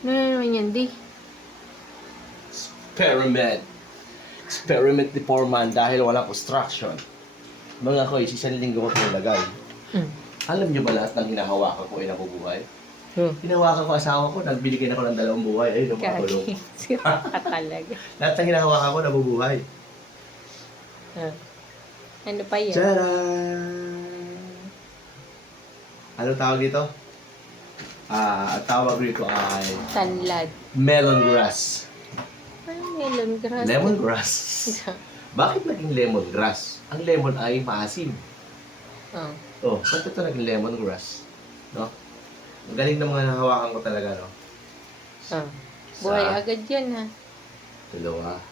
Ano na naman yan, di? Experiment. Experiment ni Foreman dahil walang construction. Mga koy, isang linggo ko nilagay. Alam niyo ba lahat ng hinahawakan ko ay nabubuhay? Hinahawakan ko asawa ko, nagbibigay ako ng 2 buhay. Ay, napatulog. Sira ka talaga. Lahat ng hinahawakan ko nabubuhay. Ano pa yan? Tcharan! Ano tawag dito? Ang tawag dito ay Tanlad. melon grass. Ano melon grass? Lemongrass. Bakit naging lemongrass? Ang lemon ay maasim. Oh. Oh, ba't ito naging lemongrass? No? Ang galing ng mga nahawakan ko talaga, no? Oh. Buhay agad yan, ha? Dalawa.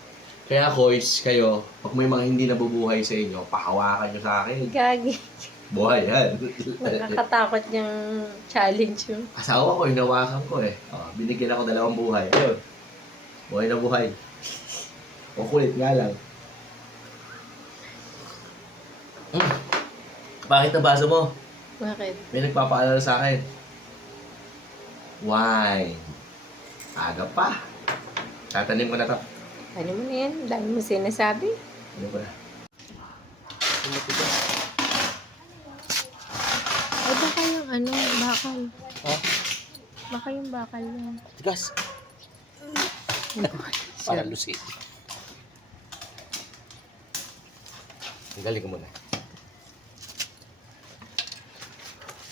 Kaya, koys, kayo, pag may mga hindi nabubuhay sa inyo, pahawakan nyo sa akin. Gagi. Buhay yan. Nakakatakot yung challenge mo. Asawa ko, hinawakan ko eh. Oh, binigyan ako 2 buhay. Ayun. Buhay na buhay. O kulit nga lang. Bakit nabasa mo? Bakit? May nagpapaalala sa akin. Why? Aga pa. Tatanim ko na to. Ano mo na yan? Dami mo sinasabi. Ano ko na? Tumatigas. O baka yung ano, bakal. Ha? Baka yung bakal yan. Tigas. Para lusi. Ang galing ko muna.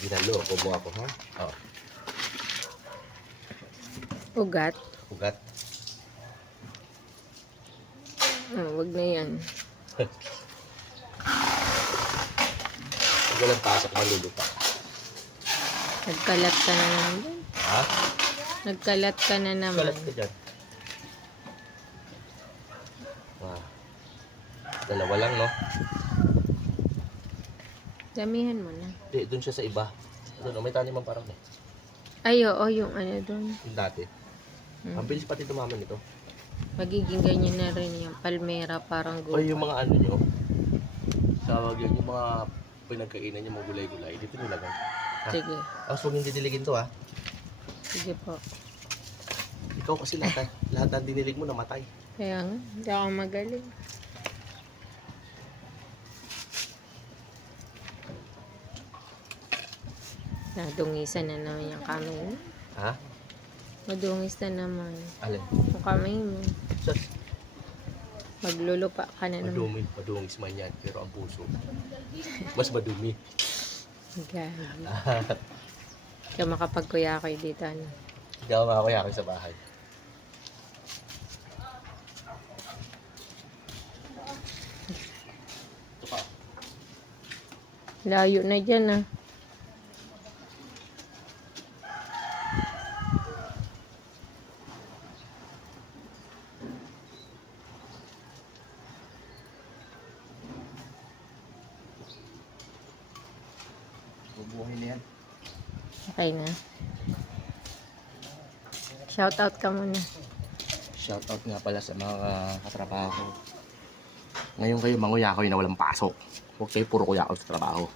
Ginaloko mo ako, ha? Oh. Ugat. Ugat. Wag na yan. Huwag walang pasok, malulupa. Nagkalat ka na naman dyan. Ha? Nagkalat ka na naman. Kalat ka dyan. Ah. 2 lang, no? Damihan mo na. Hindi, doon siya sa iba. Doon, may taniman parang eh. Ay, oo, yung ano doon. Yung dati. Ang bilis pati tumaman ito. Magiging ganyan na rin yung palmera, parang O yung mga ano nyo, tawag yun, yung mga pinagkainan nyo, mga gulay-gulay, dito nilagay. Sige. Huwag hindi diligin to, ha? Sige po. Ikaw kasi lahat ng dinilig mo namatay. Kaya nga, hindi ako magaling. Nadungisan na naman yung kamay mo. Ha? Madungis na naman. Alin? Yung kamay mo. Sus, Maglulupa ka na naman. madungis man yan, pero ang puso, mas madumi. Gagi. Kaya makapagkuya-kuy dito, ano. Hindi ako makakuyakay sa bahay. Ito pa. Layo na dyan, ah. Bubuhay na yan. Okay na. Shoutout ka muna. Shoutout nga pala sa mga katrabaho ko. Ngayon kayo manguyakoy na walang pasok. Huwag kayo puro kuyakoy sa trabaho.